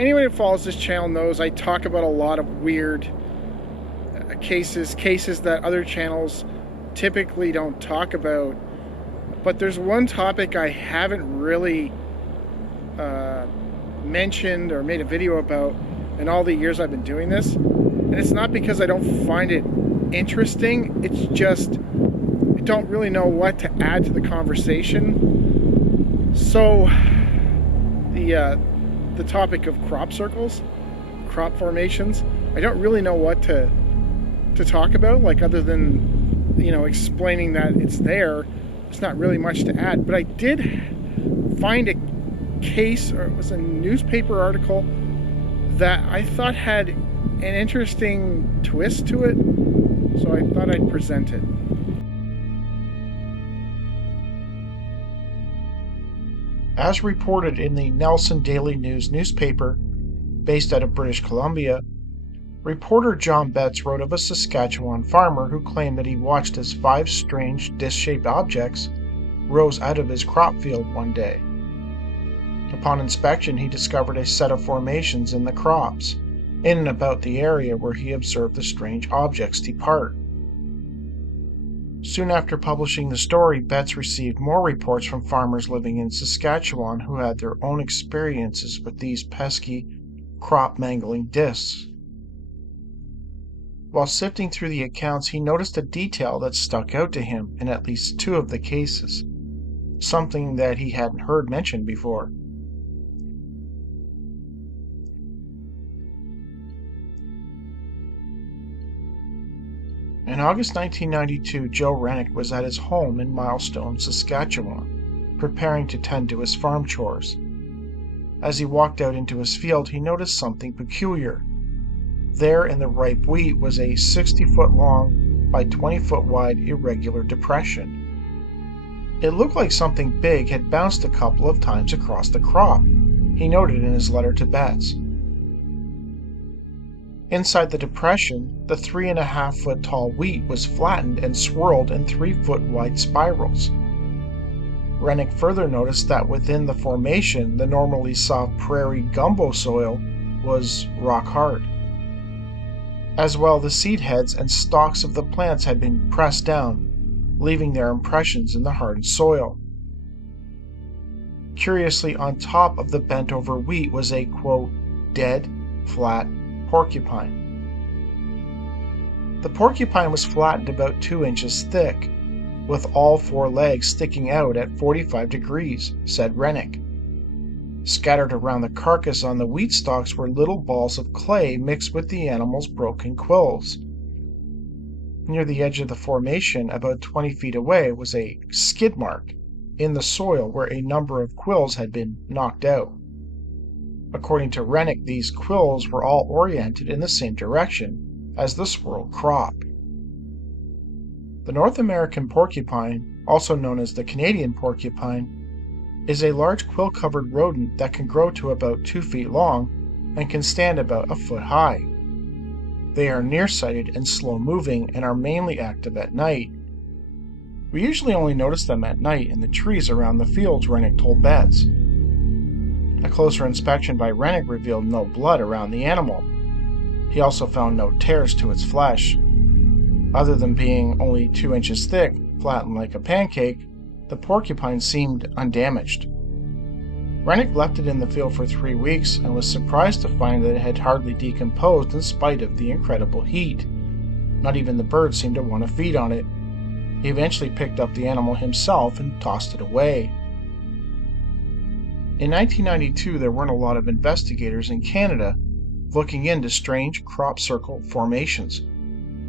anyone who follows this channel knows I talk about a lot of weird cases that other channels typically don't talk about. But there's one topic I haven't really mentioned or made a video about in all the years I've been doing this. And it's not because I don't find it interesting, it's just I don't really know what to add to the conversation. So the topic of crop circles, crop formations, I don't really know what to talk about, like, other than, you know, explaining that it's there. There's not really much to add. But I did find a case, or it was a newspaper article, that I thought had an interesting twist to it, so I thought I'd present it. As reported in the Nelson Daily News newspaper, based out of British Columbia, reporter John Betts wrote of a Saskatchewan farmer who claimed that he watched as 5 strange disc-shaped objects rose out of his crop field one day. Upon inspection, he discovered a set of formations in the crops, in and about the area where he observed the strange objects depart. Soon after publishing the story, Betts received more reports from farmers living in Saskatchewan who had their own experiences with these pesky, crop-mangling discs. While sifting through the accounts, he noticed a detail that stuck out to him in at least 2 of the cases, something that he hadn't heard mentioned before. In August 1992, Joe Rennick was at his home in Milestone, Saskatchewan, preparing to tend to his farm chores. As he walked out into his field, he noticed something peculiar. There in the ripe wheat was a 60-foot long by 20-foot wide irregular depression. It looked like something big had bounced a couple of times across the crop, he noted in his letter to Betts. Inside the depression, the 3.5-foot tall wheat was flattened and swirled in 3-foot wide spirals. Rennick further noticed that within the formation, the normally soft prairie gumbo soil was rock hard. As well, the seed heads and stalks of the plants had been pressed down, leaving their impressions in the hardened soil. Curiously, on top of the bent-over wheat was a, quote, dead, flat porcupine. The porcupine was flattened about 2 inches thick, with all 4 legs sticking out at 45 degrees, said Rennick. Scattered around the carcass on the wheat stalks were little balls of clay mixed with the animal's broken quills. Near the edge of the formation, about 20 feet away, was a skid mark in the soil where a number of quills had been knocked out. According to Rennick, these quills were all oriented in the same direction as the swirled crop. The North American porcupine, also known as the Canadian porcupine, is a large quill-covered rodent that can grow to about 2 feet long and can stand about a foot high. They are nearsighted and slow-moving and are mainly active at night. We usually only notice them at night in the trees around the fields, Rennick told Betts. A closer inspection by Rennick revealed no blood around the animal. He also found no tears to its flesh. Other than being only 2 inches thick, flattened like a pancake, the porcupine seemed undamaged. Rennick left it in the field for 3 weeks and was surprised to find that it had hardly decomposed in spite of the incredible heat. Not even the birds seemed to want to feed on it. He eventually picked up the animal himself and tossed it away. In 1992, there weren't a lot of investigators in Canada looking into strange crop circle formations,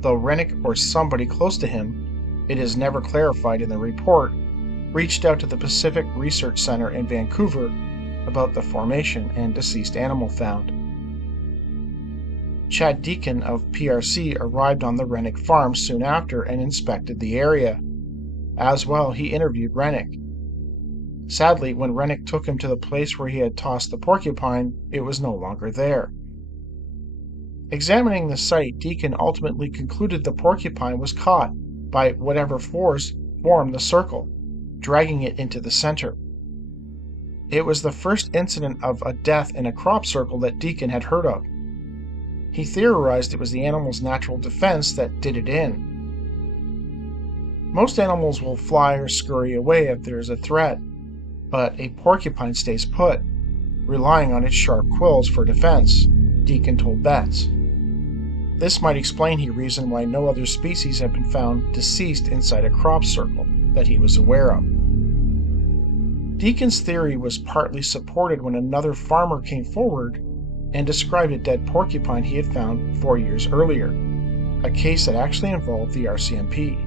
though Rennick or somebody close to him, it is never clarified in the report, reached out to the Pacific Research Center in Vancouver about the formation and deceased animal found. Chad Deacon of PRC arrived on the Rennick farm soon after and inspected the area. As well, he interviewed Rennick. Sadly, when Rennick took him to the place where he had tossed the porcupine, it was no longer there. Examining the site, Deacon ultimately concluded the porcupine was caught by whatever force formed the circle, dragging it into the center. It was the first incident of a death in a crop circle that Deacon had heard of. He theorized it was the animal's natural defense that did it in. Most animals will fly or scurry away if there is a threat, but a porcupine stays put, relying on its sharp quills for defense, Deacon told Betts. This might explain, he reasoned, why no other species had been found deceased inside a crop circle that he was aware of. Deacon's theory was partly supported when another farmer came forward and described a dead porcupine he had found 4 years earlier, a case that actually involved the RCMP.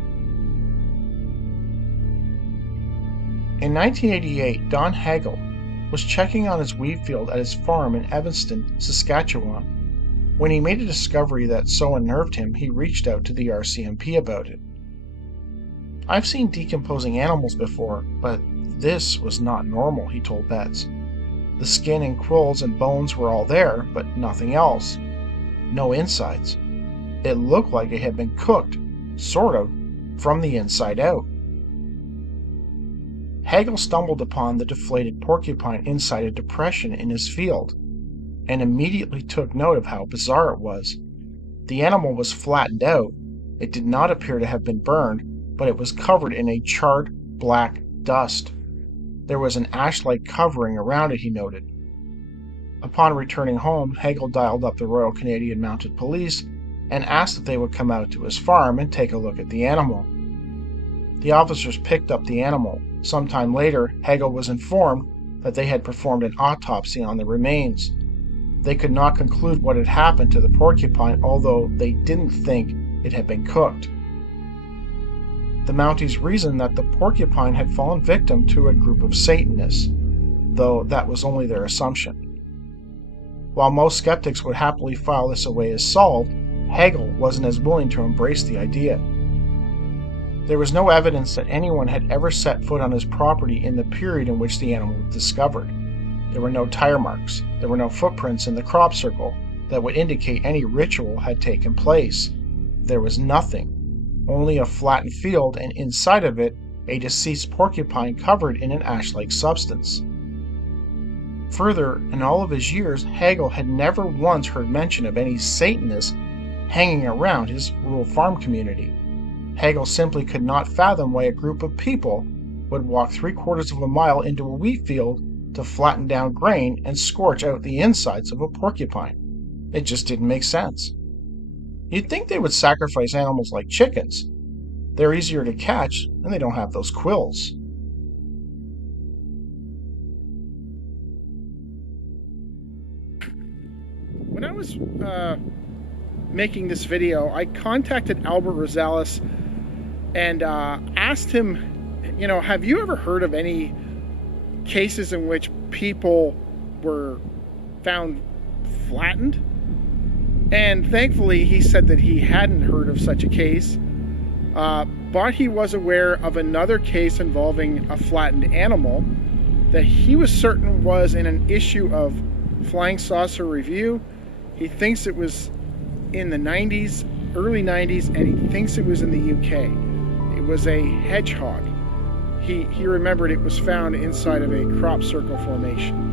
In 1988, Don Hagel was checking on his wheat field at his farm in Evanston, Saskatchewan. When he made a discovery that so unnerved him, he reached out to the RCMP about it. "I've seen decomposing animals before, but this was not normal," he told Betts. "The skin and quills and bones were all there, but nothing else. No insides. It looked like it had been cooked, sort of, from the inside out." Hagel stumbled upon the deflated porcupine inside a depression in his field, and immediately took note of how bizarre it was. The animal was flattened out. It did not appear to have been burned, but it was covered in a charred black dust. There was an ash-like covering around it, he noted. Upon returning home, Hagel dialed up the Royal Canadian Mounted Police and asked if they would come out to his farm and take a look at the animal. The officers picked up the animal. Sometime later, Hagel was informed that they had performed an autopsy on the remains. They could not conclude what had happened to the porcupine, although they didn't think it had been cooked. The Mounties reasoned that the porcupine had fallen victim to a group of Satanists, though that was only their assumption. While most skeptics would happily file this away as solved, Hagel wasn't as willing to embrace the idea. There was no evidence that anyone had ever set foot on his property in the period in which the animal was discovered. There were no tire marks. There were no footprints in the crop circle that would indicate any ritual had taken place. There was nothing, only a flattened field, and inside of it, a deceased porcupine covered in an ash-like substance. Further, in all of his years, Hagel had never once heard mention of any Satanists hanging around his rural farm community. Hagel simply could not fathom why a group of people would walk 3/4 of a mile into a wheat field to flatten down grain and scorch out the insides of a porcupine. It just didn't make sense. You'd think they would sacrifice animals like chickens. They're easier to catch, and they don't have those quills. When I was making this video, I contacted Albert Rosales and asked him, have you ever heard of any cases in which people were found flattened? And thankfully, he said that he hadn't heard of such a case, but he was aware of another case involving a flattened animal that he was certain was in an issue of Flying Saucer Review. He thinks it was in the 90s, early 90s, and he thinks it was in the UK. It was a hedgehog. He remembered it was found inside of a crop circle formation.